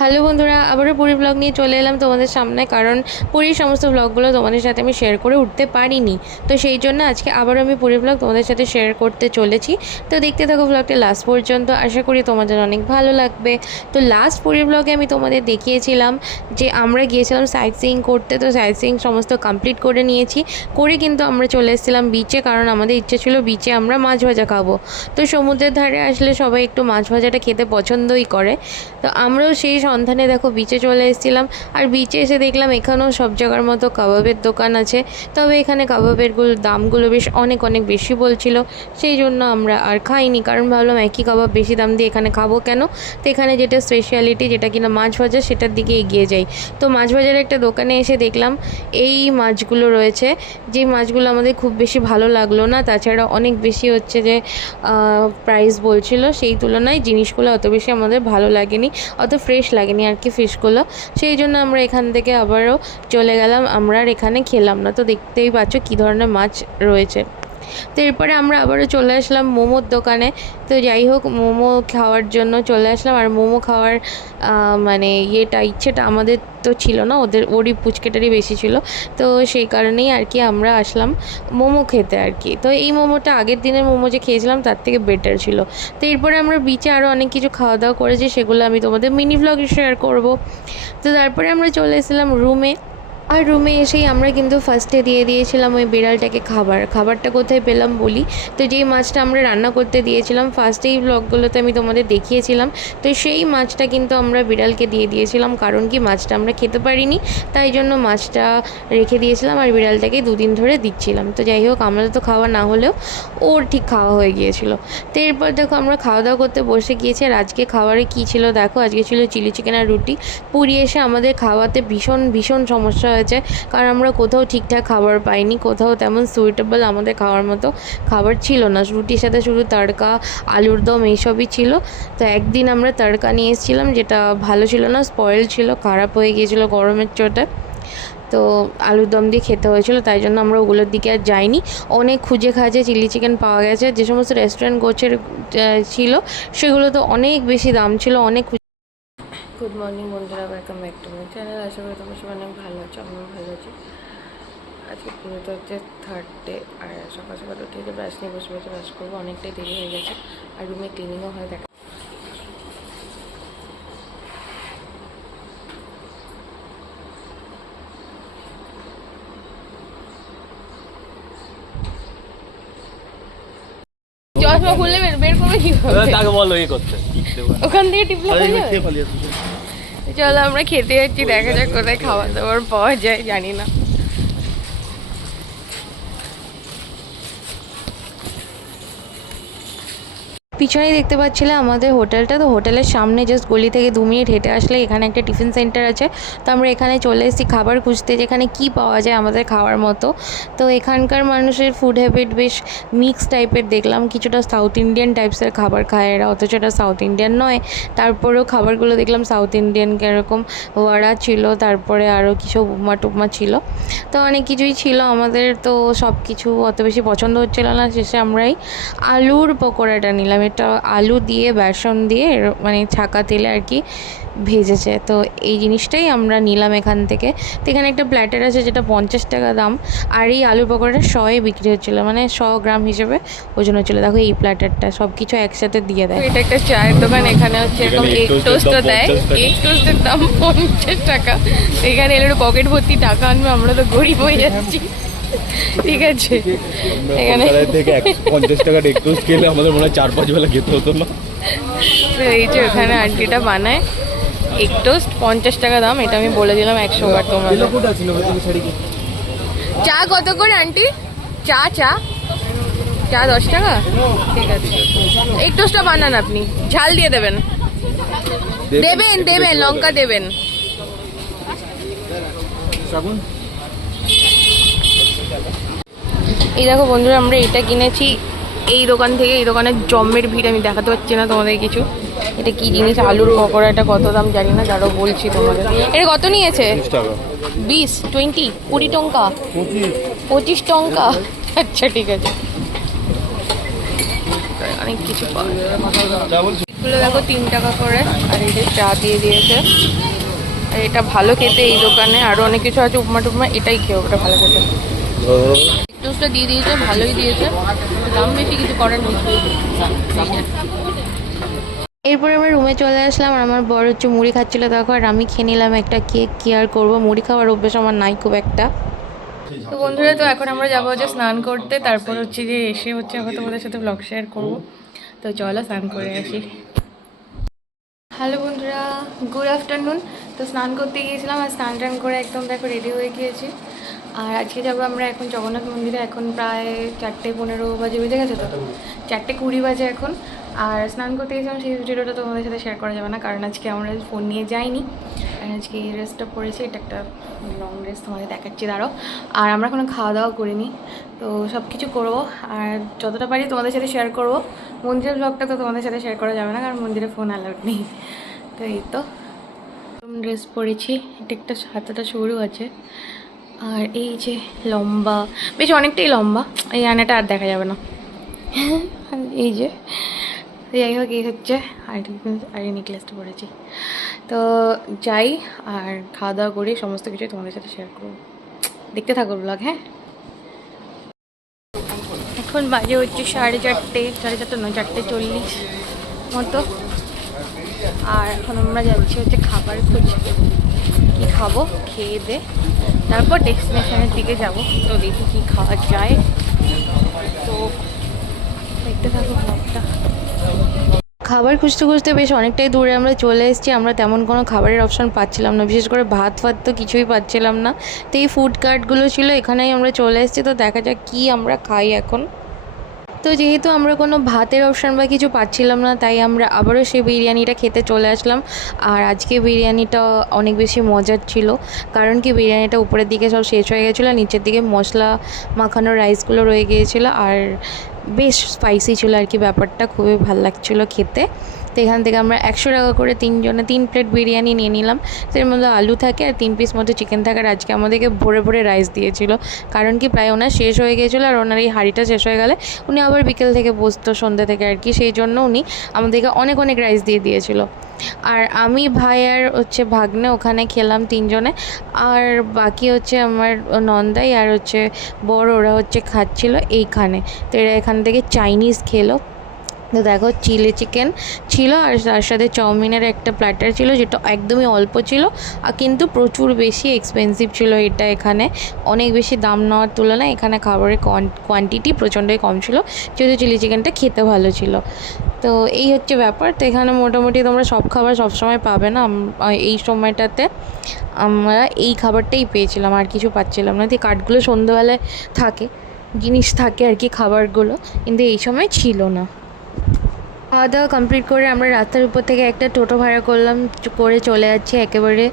Hello বন্ধুরা, আবারও Puri blog নিয়ে চলে এলাম তোমাদের সামনে। কারণ পুরীর সমস্ত ব্লগগুলো তোমাদের সাথে আমি শেয়ার করে উঠতে পারিনি, তো সেই জন্য আজকে আবারও আমি পুরী ব্লগ তোমাদের সাথে শেয়ার করতে চলেছি। তো দেখতে থাকো ব্লগটা লাস্ট পর্যন্ত, আশা করি তোমাদের অনেক ভালো লাগবে। তো লাস্ট পুরী ব্লগে আমি তোমাদের দেখিয়েছিলাম যে আমরা গিয়েছিলাম সাইট সিইং করতে। তো সাইট সিইং সমস্ত কমপ্লিট করে নিয়েছি, করে কিন্তু আমরা চলে এসেছিলাম বিচে, কারণ আমাদের ইচ্ছে ছিল বিচে আমরা মাছ ভাজা খাবো। তো সমুদ্রের ধারে আসলে সবাই একটু মাছ ভাজাটা খেতে পছন্দই করে। তো আমরাও সেই সন্ধানে দেখো বিচে চলে এসেছিলাম। আর বিচে এসে দেখলাম এখানেও সব জায়গার মতো কাবাবের দোকান আছে, তবে এখানে কাবাবের দামগুলো বেশ অনেক অনেক বেশি বলছিল। সেই জন্য আমরা আর খাইনি, কারণ ভাবলাম একই কাবাব বেশি দাম দিয়ে এখানে খাবো কেন। তো এখানে যেটা স্পেশালিটি, যেটা কিনা মাছ ভাজা, সেটার দিকে এগিয়ে যাই। তো মাছ ভাজার একটা দোকানে এসে দেখলাম এই মাছগুলো রয়েছে, যে মাছগুলো আমাদের খুব বেশি ভালো লাগলো না। তাছাড়া অনেক বেশি হচ্ছে যে প্রাইস বলছিল, সেই তুলনায় জিনিসগুলো অত বেশি আমাদের ভালো লাগেনি, অত ফ্রেশ লাগেনি আর কি ফিশগুলো। সেই জন্য আমরা এখান থেকে আবারও চলে গেলাম, আমরা আর এখানে খেলাম না। তো দেখতেই পাচ্ছ কী ধরনের মাছ রয়েছে। তো এরপরে আমরা আবারও চলে আসলাম মোমোর দোকানে। তো যাই হোক, মোমো খাওয়ার জন্য চলে আসলাম। আর মোমো খাওয়ার মানে ইচ্ছেটা আমাদের তো ছিল না, ওরই পুচকেটারই বেশি ছিল। তো সেই কারণেই আর কি আমরা আসলাম মোমো খেতে আর কি। তো এই মোমোটা আগের দিনের মোমো যে খেয়েছিলাম তার থেকে বেটার ছিল। তো এরপরে আমরা বিচে আরও অনেক কিছু খাওয়া দাওয়া করেছি, সেগুলো আমি তোমাদের মিনি ভ্লগে শেয়ার করব। তো তারপরে আমরা চলে এসেছিলাম রুমে। আর রুমে এসেই আমরা কিন্তু ফার্স্টে দিয়ে দিয়েছিলাম ওই বিড়ালটাকে খাবারটা কোথায় পেলাম বলি। তো যেই মাছটা আমরা রান্না করতে দিয়েছিলাম ফার্স্টেই ব্লগগুলোতে আমি তোমাদের দেখিয়েছিলাম, তো সেই মাছটা কিন্তু আমরা বিড়ালকে দিয়ে দিয়েছিলাম। কারণ কি, মাছটা আমরা খেতে পারিনি, তাই জন্য মাছটা রেখে দিয়েছিলাম আর বিড়ালটাকে দুদিন ধরে দিচ্ছিলাম। তো যাই হোক, আমরা তো খাওয়া না হলেও ওর ঠিক খাওয়া হয়ে গিয়েছিল। তো এরপর দেখো আমরা খাওয়া দাওয়া করতে বসে গিয়েছি। আর আজকে খাবারে কী ছিল দেখো, আজকে ছিল চিলি চিকেন আর রুটি। পুরী এসে আমাদের খাওয়াতে ভীষণ ভীষণ সমস্যা হয়েছে, কারণ আমরা কোথাও ঠিকঠাক খাবার পাইনি, কোথাও তেমন সুইটেবল আমাদের খাওয়ার মতো খাবার ছিল না। রুটির সাথে শুধু তড়কা, আলুর দম এইসবই ছিল। তো একদিন আমরা তড়কা নিয়ে এসেছিলাম, যেটা ভালো ছিল না, স্পয়েল ছিল, খারাপ হয়ে গিয়েছিলো গরমের চোটে। তো আলুর দম দিয়ে খেতে হয়েছিল, তাই জন্য আমরা ওগুলোর দিকে আর যাইনি। অনেক খুঁজে খাজে চিলি চিকেন পাওয়া গেছে, যে সমস্ত রেস্টুরেন্ট গোছের ছিল সেগুলো তো অনেক বেশি দাম ছিল, অনেক। গুড মর্নিং বন্ধুরা, welcome back to my channel. আশা করি তোমার সবাই অনেক ভালো আছো, আমিও ভালো আছি। আজকে পুরোটা হচ্ছে থার্ড ডে, আর সকাল সকাল উঠে ব্রাশ নিয়ে বসে বসে ব্রাশ করবো, অনেকটাই দেরি হয়ে গেছে। আর রুমে ক্লিনিংও হয় দেখা। চশমা খুললে বের করবে কিভাবে? বলো এই করতে, ওখান থেকে টিপলে হয়ে যাবে। চলো আমরা খেতে যাচ্ছি, দেখা যাক কোথায় খাবার দাবার পাওয়া যায়, জানি না। পিছনেই দেখতে পাচ্ছিলে আমাদের হোটেলটা। তো হোটেলের সামনে জাস্ট গলি থেকে 2 মিনিট হেঁটে আসলে এখানে একটা টিফিন সেন্টার আছে। তো আমরা এখানে চলে এসেছি খাবার খুঁজতে, যেখানে কি পাওয়া যায় আমাদের খাওয়ার মতো। তো এখানকার মানুষের ফুড হ্যাবিট বেশ মিক্স টাইপের দেখলাম, কিছুটা সাউথ ইন্ডিয়ান টাইপসের খাবার খায় এরা, অথচ এটা সাউথ ইন্ডিয়ান নয়। তারপরেও খাবারগুলো দেখলাম সাউথ ইন্ডিয়ান, কীরকম ওয়াড়া ছিল, তারপরে আরও কিছু উপমা টুপমা ছিল। তো অনেক কিছুই ছিল, আমাদের তো সব কিছু অত বেশি পছন্দ হচ্ছিল না। শেষে আমরাই আলুর পকোড়াটা নিলাম। এটা আলু দিয়ে বেসন দিয়ে মানে ছাকা তেলে আর কি ভেজেছে, তো এই জিনিসটাই আমরা নিলাম এখান থেকে। তো এখানে একটা প্ল্যাটার আছে যেটা 50 টাকা দাম, আর এই আলুর পকোড়াটা 100-এ বিক্রি হচ্ছিলো, মানে 100 গ্রাম হিসেবে ওজন হচ্ছিলো। দেখো এই প্ল্যাটারটা সব কিছু একসাথে দিয়ে দেয়। এটা একটা চায়ের দোকান, এখানে হচ্ছে এরকম এগ টোস্টও দেয়। এগ টোস্টের দাম 50 টাকা। এখানে এলে পকেট ভর্তি টাকা আনবে, আমরা তো গরিব হয়ে যাচ্ছি। ঠিক আছে, এখানে থেকে 50 টাকা এগ টোস্ট খেলে আমাদের মনে হয় 4-5 বেলা খেতে হতো না। তো এই যে ওখানে আন্টিটা বানায় এগ টোস্ট, 50 টাকা দাম। এটা আমি বলে দিলাম 100 বার তোমাদের। চা কত করে আন্টি? চা 10 টাকা। ঠিক আছে, এগ টোস্টটা বানান আপনি, ঝাল দিয়ে দেবেন, দেবেন লঙ্কা দেবেন। এই দেখো বন্ধুরা, আমরা এটা কিনেছি এই দোকান থেকে। এই দোকানের জম্মের ভিড়, আমি দেখাতে পারছি না তোমাদের কিছু। এটা কি জিনিস, আলুর পকোড়াটা কত দাম জানি না, যারও বলছি তোমাদের। এটা কত নিয়েছে? 20, 20, 20 টঙ্কা, 25 টঙ্কা। আচ্ছা ঠিক আছে, অনেক কিছু পাওয়া যায়। এগুলো দেখো 3 টাকা করে, আর এই যে চা দিয়ে দিয়েছে। আর এটা ভালো খেতে এই দোকানে, আরও অনেক কিছু আছে, উপমা টুপমা, এটাই খেয়ে ওটা ভালো খেতে। জুসটা দিয়ে দিয়েছে, ভালোই দিয়েছে, দাম বেশি কিছু করার নেই। এরপরে আমরা রুমে চলে আসলাম, আর আমার বড় হচ্ছে মুড়ি খাচ্ছিলো দেখো, আর আমি খেয়ে নিলাম একটা কেক। কি আর করবো, মুড়ি খাওয়ার অভ্যেস আমার নাই খুব একটা। তো বন্ধুরা, তো এখন আমরা যাবো হচ্ছে স্নান করতে, তারপর হচ্ছে যে এসে হচ্ছে আবার তোমাদের সাথে ব্লগ শেয়ার করবো। তো চলো স্নান করে আসি। হ্যালো বন্ধুরা, গুড আফটারনুন। তো স্নান করতে গিয়েছিলাম, আর স্নান টান করে একদম দেখো রেডি হয়ে গিয়েছি। আর আজকে যাবো আমরা এখন জগন্নাথ মন্দিরে। এখন প্রায় 4:15 বাজে, বেজে গেছে তো, 4:20 বাজে এখন। আর স্নান করতে গেছিলাম, সেই ভিডিওটা তোমাদের সাথে শেয়ার করা যাবে না, কারণ আজকে আমরা ফোন নিয়ে যাইনি। আর আজকে এই ড্রেসটা পরেছি, এটা একটা লং ড্রেস, তোমাদের দেখাচ্ছি দাঁড়াও। আর আমরা এখনো খাওয়া দাওয়া করিনি, তো সব কিছু করবো, আর যতটা পারি তোমাদের সাথে শেয়ার করবো। মন্দিরের ব্লগটা তো তোমাদের সাথে শেয়ার করা যাবে না, কারণ মন্দিরে ফোন অ্যালাউড নেই। তো এই তো ড্রেস পরেছি, এটা একটা হাতাটা সরু আছে, আর এই যে লম্বা, বেশ অনেকটাই লম্বা, এই আয়নাটা আর দেখা যাবে না। এই যে যাই হোক, এই হচ্ছে আর এই নেকলেসটা পরেছি। তো যাই, আর খাওয়া দাওয়া করি, সমস্ত কিছু তোমাদের সাথে শেয়ার করবো, দেখতে থাকো ব্লগ। হ্যাঁ, এখন বাজে হচ্ছে 4:30 নয়, 4:40 মতো। আর এখন আমরা যাচ্ছি হচ্ছে খাবার খুঁজতে, কী খাবো, খেয়ে দে তারপর ডেস্টিনেশনের দিকে যাব। তো দেখি কী খাওয়া যায়, তো দেখতে থাকো ব্লগটা। খাবার খুঁজতে খুঁজতে বেশ অনেকটাই দূরে আমরা চলে এসেছি। আমরা তেমন কোনো খাবারের অপশান পাচ্ছিলাম না, বিশেষ করে ভাত ফাত তো কিছুই পাচ্ছিলাম না। তো এই ফুড কার্টগুলো ছিল, এখানেই আমরা চলে এসেছি। তো দেখা যাক কী আমরা খাই এখন। তো যেহেতু আমরা কোনো ভাতের অপশান বা কিছু পাচ্ছিলাম না, তাই আমরা আবারও সেই বিরিয়ানিটা খেতে চলে আসলাম। আর আজকে বিরিয়ানিটা অনেক বেশি মজার ছিল, কারণ কি বিরিয়ানিটা উপরের দিকে সব শেষ হয়ে গেছিলো, নিচের দিকে মশলা মাখানো রাইসগুলো রয়ে গিয়েছিলো, আর বেশ স্পাইসি ছিল আর কি, ব্যাপারটা খুবই ভালো লাগছিলো খেতে। তো এখান থেকে আমরা 100 টাকা করে 3 প্লেট বিরিয়ানি নিয়ে নিলাম। তো এর মধ্যে আলু থাকে আর 3 পিস মতো চিকেন থাকে। আর আজকে আমাদেরকে ভরে ভরে রাইস দিয়েছিল, কারণ কি প্রায় ওনার শেষ হয়ে গিয়েছিলো, আর ওনার এই হাঁড়িটা শেষ হয়ে গেলে উনি আবার বিকেল থেকে বসতো, সন্ধ্যে থেকে আর কি, সেই জন্য উনি আমাদেরকে অনেক অনেক রাইস দিয়ে দিয়েছিল। আর আমি, ভাই আর হচ্ছে ভাগ্নে ওখানে খেলাম 3 জনে, আর বাকি হচ্ছে আমার নন্দাই আর হচ্ছে বড়, ওরা হচ্ছে খাচ্ছিলো এইখানে। তো এরা এখান থেকে চাইনিজ খেলো। তো দেখো চিলি চিকেন ছিল, আর তার সাথে চাউমিনের একটা প্ল্যাটার ছিল, যেটা একদমই অল্প ছিল, আর কিন্তু প্রচুর বেশি এক্সপেন্সিভ ছিল এটা। এখানে অনেক বেশি দাম নেওয়ার তুলনায় এখানে খাবারের কোয়ান্টিটি প্রচণ্ডই কম ছিল, যেহেতু চিলি চিকেনটা খেতে ভালো ছিল। তো এই হচ্ছে ব্যাপার। তো এখানে মোটামুটি তোমরা সব খাবার সবসময় পাবে না, এই সময়টাতে আমরা এই খাবারটাই পেয়েছিলাম, আর কিছু পাচ্ছিলাম না। তো কার্ডগুলো সন্ধ্যেবেলায় থাকে, জিনিস থাকে আর কি, খাবারগুলো, কিন্তু এই সময় ছিল না। খাওয়া দাওয়া কমপ্লিট করে আমরা রাস্তার উপর থেকে একটা টোটো ভাড়া করলাম, করে চলে যাচ্ছি একেবারে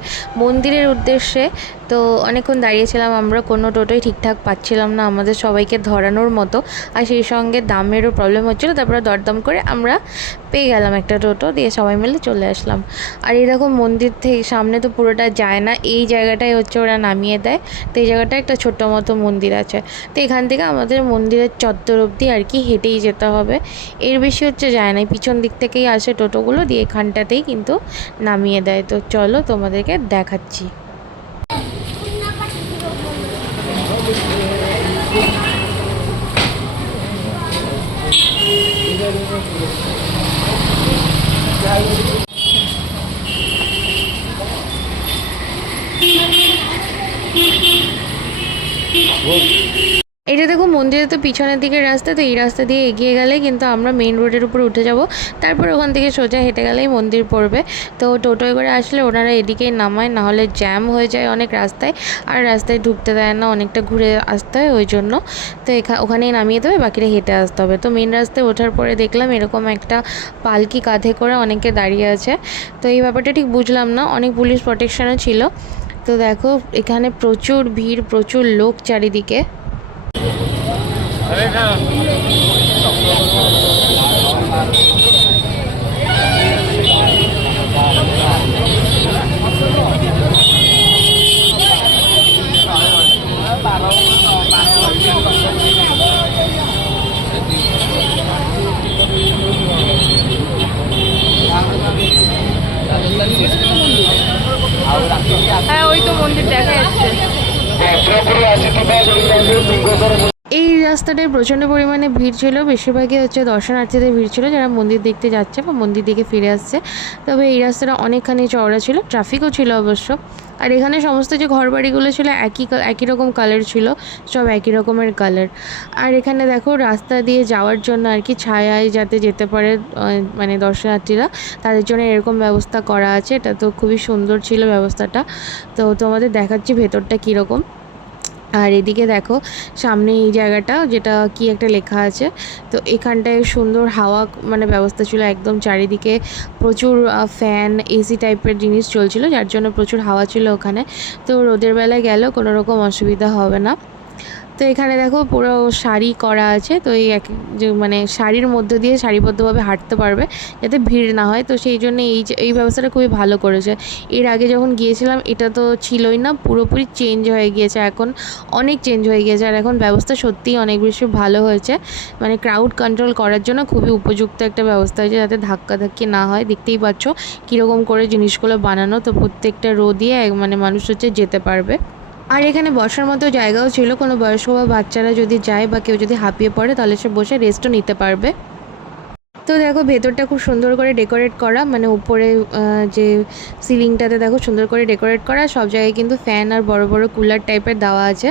মন্দিরের উদ্দেশ্যে। তো অনেকক্ষণ দাঁড়িয়েছিলাম আমরা, কোনো টোটোই ঠিকঠাক পাচ্ছিলাম না আমাদের সবাইকে ধরানোর মতো, আর সেই সঙ্গে দামেরও প্রবলেম হচ্ছিলো। তারপরে দরদাম করে আমরা পেয়ে গেলাম একটা টোটো, দিয়ে সবাই মিলে চলে আসলাম। আর এরকম মন্দির থেকে সামনে তো পুরোটা যায় না, এই জায়গাটাই হচ্ছে ওরা নামিয়ে দেয়। তো এই জায়গাটা একটা ছোট্ট মতো মন্দির আছে। তো এখান থেকে আমাদের মন্দিরের চত্বর অবধি আর কি হেঁটেই যেতে হবে, এর বেশি হচ্ছে যায় না। পিছন দিক থেকেই আসে টোটোগুলো, দিয়ে এখানটাতেই কিন্তু নামিয়ে দেয়। তো চলো তোমাদেরকে দেখাচ্ছি। এটা দেখো মন্দিরে তো পিছনের দিকের রাস্তা, তো এই রাস্তা দিয়ে এগিয়ে গেলে কিন্তু আমরা মেন রোডের উপর উঠে যাব। তারপর ওখান থেকে সোজা হেঁটে গেলেই মন্দির পড়বে। তো টোটোয় করে আসলে ওনারা এদিকেই নামায়, নাহলে জ্যাম হয়ে যায় অনেক রাস্তায়, আর রাস্তায় ঢুকতে দেয় না, অনেকটা ঘুরে আসতে হয় ওই জন্য। তো ওখানেই নামিয়ে দেবে, বাকিটা হেঁটে আসতে হবে। তো মেন রাস্তায় ওঠার পরে দেখলাম এরকম একটা পালকি কাঁধে করে অনেকে দাঁড়িয়ে আছে। তো এই ব্যাপারটা ঠিক বুঝলাম না, অনেক পুলিশ প্রোটেকশনও ছিল। তো দেখো এখানে প্রচুর ভিড়, প্রচুর লোক চারিদিকে। মন্দির দেখা যাচ্ছে। এই রাস্তাটায় প্রচণ্ড পরিমাণে ভিড় ছিল, বেশিরভাগই হচ্ছে দর্শনার্থীদের ভিড় ছিল যারা মন্দির দেখতে যাচ্ছে বা মন্দির দিকে ফিরে আসছে। তবে এই রাস্তাটা অনেকখানি চওড়া ছিল, ট্রাফিকও ছিল অবশ্য। আর এখানে সমস্ত যে ঘরবাড়িগুলো ছিল একই রকম কালার ছিল, সব একই রকমের কালার। আর এখানে দেখো রাস্তা দিয়ে যাওয়ার জন্য আর কি ছায়ায় যাতে যেতে পারে মানে দর্শনার্থীরা, তাদের জন্য এরকম ব্যবস্থা করা আছে। এটা তো খুবই সুন্দর ছিল ব্যবস্থাটা। তো তোমাদের দেখাচ্ছি ভেতরটা কীরকম। আর এদিকে দেখো সামনে এই জায়গাটা, যেটা কি একটা লেখা আছে, তো এখানটায় সুন্দর হাওয়া মানে ব্যবস্থা ছিল একদম, চারিদিকে প্রচুর ফ্যান এসি টাইপের জিনিস চলছিল, যার জন্য প্রচুর হাওয়া ছিল ওখানে। তো রোদের বেলায় গেলেও কোনো রকম অসুবিধা হবে না। তো এখানে দেখো পুরো সারি করা আছে, তো এই এক যে মানে সারির মধ্যে দিয়ে সারিবদ্ধভাবে হাঁটতে পারবে যাতে ভিড় না হয়। তো সেই জন্য এই ব্যবস্থাটা খুবই ভালো করেছে। এর আগে যখন গিয়েছিলাম এটা তো ছিলই না, পুরোপুরি চেঞ্জ হয়ে গিয়েছে, এখন অনেক চেঞ্জ হয়ে গিয়েছে। আর এখন ব্যবস্থা সত্যিই অনেক বেশি ভালো হয়েছে, মানে ক্রাউড কন্ট্রোল করার জন্য খুবই উপযুক্ত একটা ব্যবস্থা হয়েছে, যাতে ধাক্কাধাক্কি না হয়। দেখতেই পাচ্ছ কীরকম করে জিনিসগুলো বানানো, তো প্রত্যেকটা রো দিয়ে মানে মানুষ হচ্ছে যেতে পারবে। আর এখানে বসার মতো জায়গাও ছিল, কোনো বয়স্ক বা বাচ্চারা যদি যায় বা কেউ যদি হাঁপিয়ে পড়ে তাহলে সে বসে রেস্টও নিতে পারবে। তো দেখো ভেতরটা খুব সুন্দর করে ডেকোরেট করা, মানে উপরে যে সিলিংটাতে দেখো সুন্দর করে ডেকোরেট করা, সব জায়গায় কিন্তু ফ্যান আর বড় বড় কুলার টাইপের দেওয়া আছে,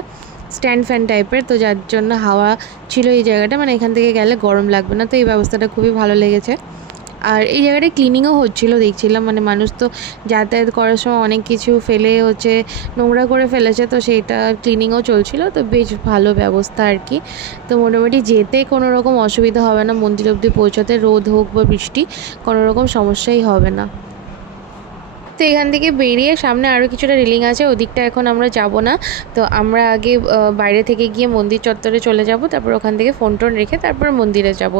স্ট্যান্ড ফ্যান টাইপের, তো যার জন্য হাওয়া ছিল এই জায়গাটা, মানে এখান থেকে গেলে গরম লাগবে না। তো এই ব্যবস্থাটা খুবই ভালো লেগেছে। আর এই জায়গাটায় ক্লিনিংও হচ্ছিলো দেখছিলাম, মানে মানুষ তো যাতায়াত করার সময় অনেক কিছু ফেলে হচ্ছে নোংরা করে ফেলেছে, তো সেইটা ক্লিনিংও চলছিল। তো বেশ ভালো ব্যবস্থা আর কি। তো মোটামুটি যেতে কোনো রকম অসুবিধা হবে না, মন্দির অবধি পৌঁছাতে রোদ হোক বা বৃষ্টি কোনো রকম সমস্যাই হবে না। তো এখান থেকে বেরিয়ে সামনে আরও কিছুটা রেলিং আছে, ওদিকটা এখন আমরা যাব না। তো আমরা আগে বাইরে থেকে গিয়ে মন্দির চত্বরে চলে যাব, তারপর ওখান থেকে ফোন টোন রেখে তারপর মন্দিরে যাব।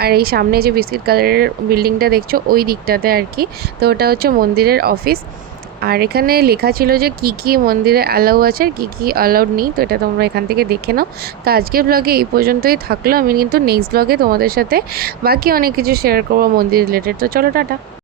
আর এই সামনে যে বিস্কিট কালারের বিল্ডিংটা দেখছো ওই দিকটাতে আর কি, তো ওটা হচ্ছে মন্দিরের অফিস। আর এখানে লেখা ছিল যে কি মন্দিরে অ্যালাউ আছে আর কী অ্যালাউড নেই, তো এটা তোমরা এখান থেকে দেখে নাও। তো আজকের ব্লগে এই পর্যন্তই থাকলো, আমি কিন্তু নেক্সট ব্লগে তোমাদের সাথে বাকি অনেক কিছু শেয়ার করবো মন্দির রিলেটেড। তো চলো টাটা।